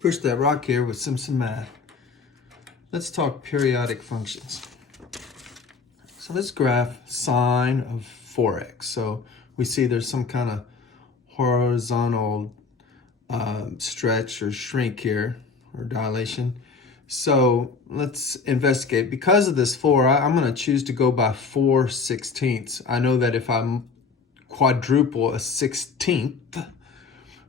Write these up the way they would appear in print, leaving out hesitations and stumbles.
Push that rock here with Simpson math. Let's talk periodic functions. So let's graph sine of 4x. So we see there's some kind of horizontal stretch or shrink here, or dilation. So let's investigate. Because of this 4, I'm going to choose to go by 4/16. I know that if I quadruple a 16th,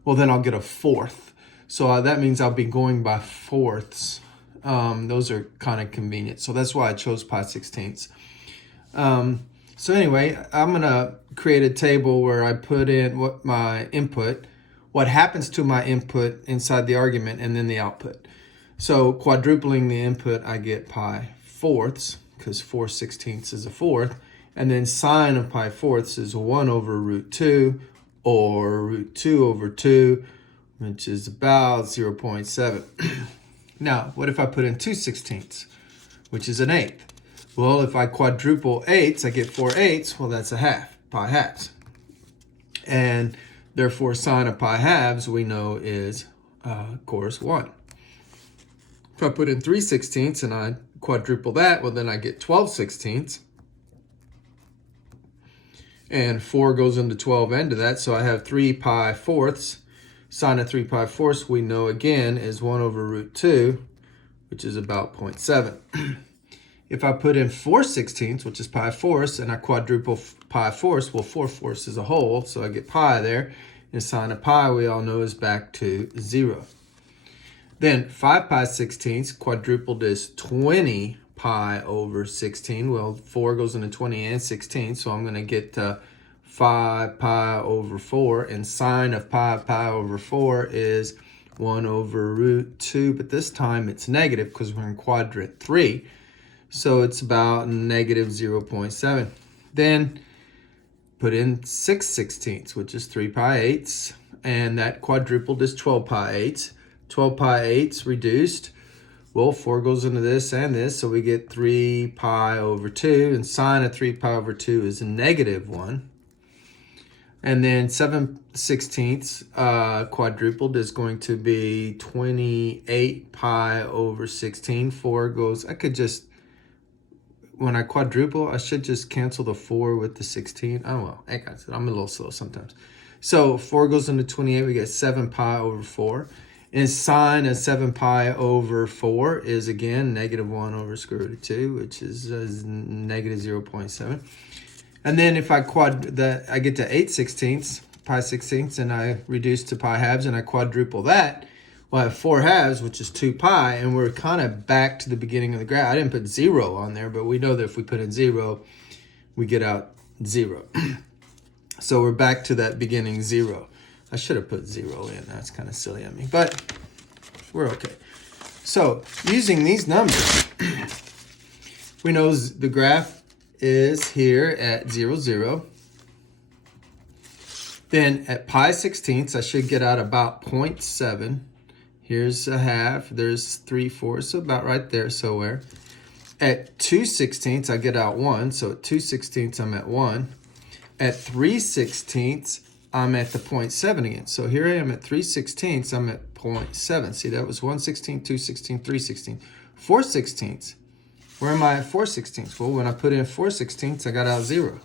well, then I'll get a 4th. So that means I'll be going by fourths. Those are kind of convenient. So that's why I chose pi/16. So anyway, I'm going to create a table where I put in what my input, what happens to my input inside the argument, and then the output. So quadrupling the input, I get pi fourths, because 4/16 is a fourth. And then sine of pi fourths is 1 over root 2, or root 2 over 2, which is about 0.7. Now, what if I put in 2/16, which is an eighth? Well, if I quadruple eighths, I get 4/8. Well, that's a half, pi halves. And therefore, sine of pi halves, we know is, of course, 1. If I put in 3/16 and I quadruple that, well, then I get 12/16. And 4 goes into 12 into that, so I have 3 pi fourths. Sine of 3 pi fourths, we know again, is 1 over root 2, which is about 0.7. If I put in 4/16, which is pi fourths, and I quadruple pi fourths, well, 4 fourths is a whole, so I get pi there. And sine of pi, we all know, is back to 0. Then 5 pi/16 quadrupled is 20 pi over 16. Well, 4 goes into 20 and 16, so I'm going to get 5 pi over 4. And sine of pi over 4 is 1 over root 2. But this time it's negative because we're in quadrant 3. So it's about negative 0.7. Then put in 6/16, which is 3 pi eighths. And that quadrupled is 12 pi eighths. 12 pi eighths reduced. Well, 4 goes into this and this, so we get 3 pi over 2. And sine of 3 pi over 2 is negative 1. And then 7/16 quadrupled is going to be 28 pi over 16. 4 goes, I could just, when I quadruple, I should just cancel the 4 with the 16. Oh, well, I'm a little slow sometimes. So 4 goes into 28, we get 7 pi over 4. And sine of 7 pi over 4 is, again, negative 1 over square root of 2, which is negative 0.7. And then if I I get to 8/16, pi/16, and I reduce to pi halves, and I quadruple that, well, I have 4 halves, which is 2 pi, and we're kind of back to the beginning of the graph. I didn't put 0 on there, but we know that if we put in 0, we get out 0. So we're back to that beginning 0. I should have put 0 in. That's kind of silly of me, but we're okay. So using these numbers, we know the graph is here at 0, 0. Then at pi/16, I should get out about 0.7. Here's a half. There's 3/4, so about right there somewhere. At 2/16, I get out 1. So at 2/16, I'm at 1. At 3/16, I'm at the 0.7 again. So here I am at 3/16, I'm at 0.7. See, that was 1/16, 2/16, 3/16. 4/16. Where am I at 4/16? Well, when I put in 4/16, I got out 0.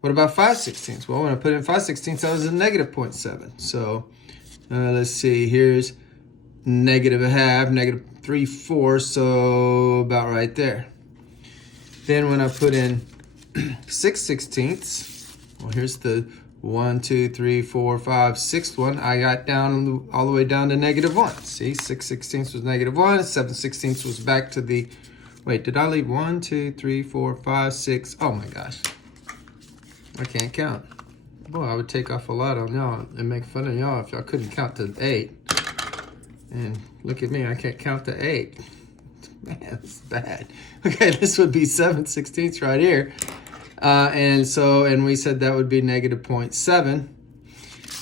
What about 5/16? Well, when I put in 5/16, I was at negative 0.7. So let's see, here's negative a half, negative 3/4, so about right there. Then when I put in 6/16, well, here's the 1, 2, 3, 4, 5, 6th one. I got down all the way down to negative 1. See, 6/16 was negative 1. 7/16 was back to the, wait, did I leave 1, 2, 3, 4, 5, 6? Oh my gosh. I can't count. Boy, I would take off a lot on y'all and make fun of y'all if y'all couldn't count to 8. And look at me, I can't count to 8. Man, this is bad. Okay, this would be 7/16 right here. And we said that would be negative 0.7.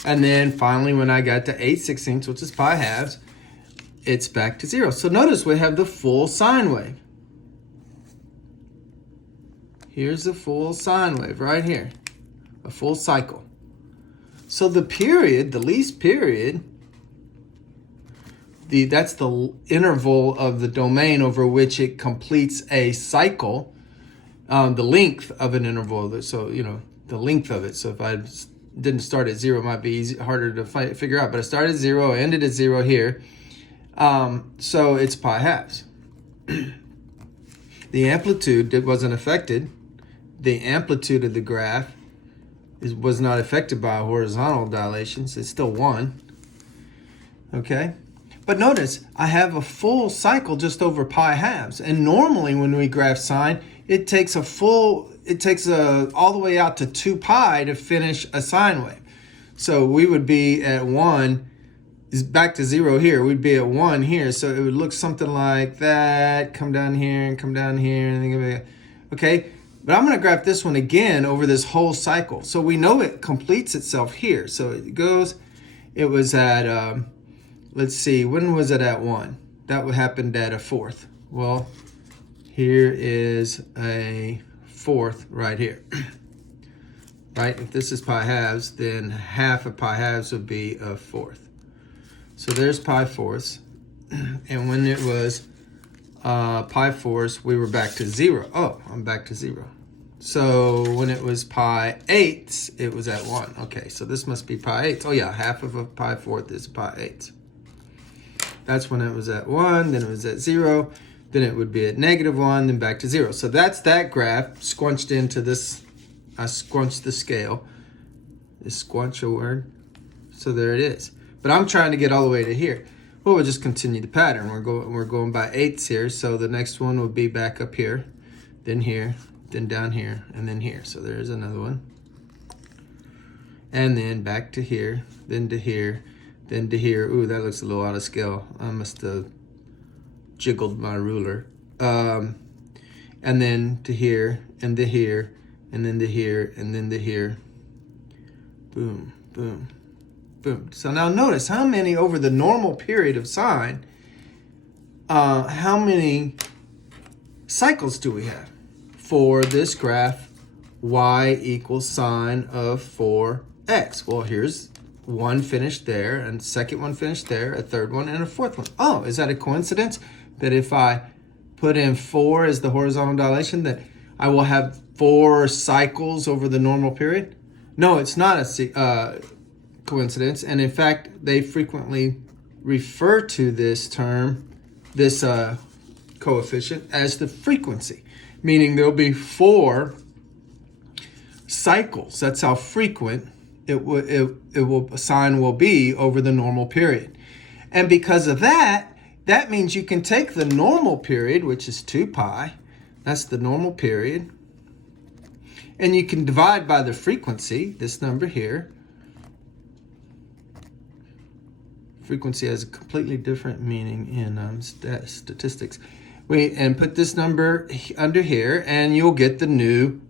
And then finally, when I got to 8/16, which is pi halves, it's back to 0. So notice we have the full sine wave. Here's the full sine wave right here, a full cycle. So the period, the least period, that's the interval of the domain over which it completes a cycle, the length of an interval. So, the length of it. So if I didn't start at 0, it might be harder to figure out. But I started at 0, ended at 0 here. So it's pi halves. The amplitude wasn't affected. The amplitude of the graph was not affected by horizontal dilations. It's still 1. Okay? But notice, I have a full cycle just over pi halves. And normally when we graph sine, it takes all the way out to 2 pi to finish a sine wave. So we would be at 1, is back to 0 here. We'd be at 1 here. So it would look something like that, come down here and come down here. And okay? But I'm going to graph this one again over this whole cycle. So we know it completes itself here. So it was at, let's see, when was it at 1? That happened at a fourth. Well, here is a fourth right here. Right? If this is pi halves, then half of pi halves would be a fourth. So there's pi fourths. And when it was pi fourths, we were back to 0. Oh, I'm back to 0. So when it was pi eighths, it was at 1. Okay, so this must be pi eighths. Oh yeah, half of a pi fourth is pi eighths. That's when it was at 1, then it was at 0, then it would be at -1, then back to 0. So that's that graph squunched into this. I squunched the scale. Is squunch a word? So there it is. But I'm trying to get all the way to here. Well, we'll just continue the pattern. We're going by eighths here. So the next one will be back up here, then here, then down here, and then here. So there's another one. And then back to here, then to here, then to here. Ooh, that looks a little out of scale. I must have jiggled my ruler. And then to here, and to here, and then to here, and then to here. Boom, boom, boom. So now notice how many over the normal period of sine, how many cycles do we have? For this graph, y equals sine of 4x. Well, here's one finished there, and second one finished there, a third one, and a fourth one. Oh, is that a coincidence that if I put in 4 as the horizontal dilation, that I will have 4 cycles over the normal period? No, it's not a coincidence, and in fact, they frequently refer to this term, this coefficient, as the frequency. Meaning there'll be 4 cycles. That's how frequent sine will be over the normal period. And because of that, that means you can take the normal period, which is 2 pi, that's the normal period, and you can divide by the frequency, this number here. Frequency has a completely different meaning in statistics. And put this number under here, and you'll get the new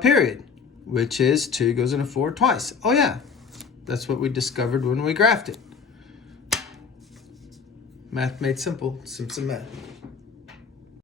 period, which is 2 goes into 4 twice. Oh yeah, that's what we discovered when we graphed it. Math made simple, Simpson math.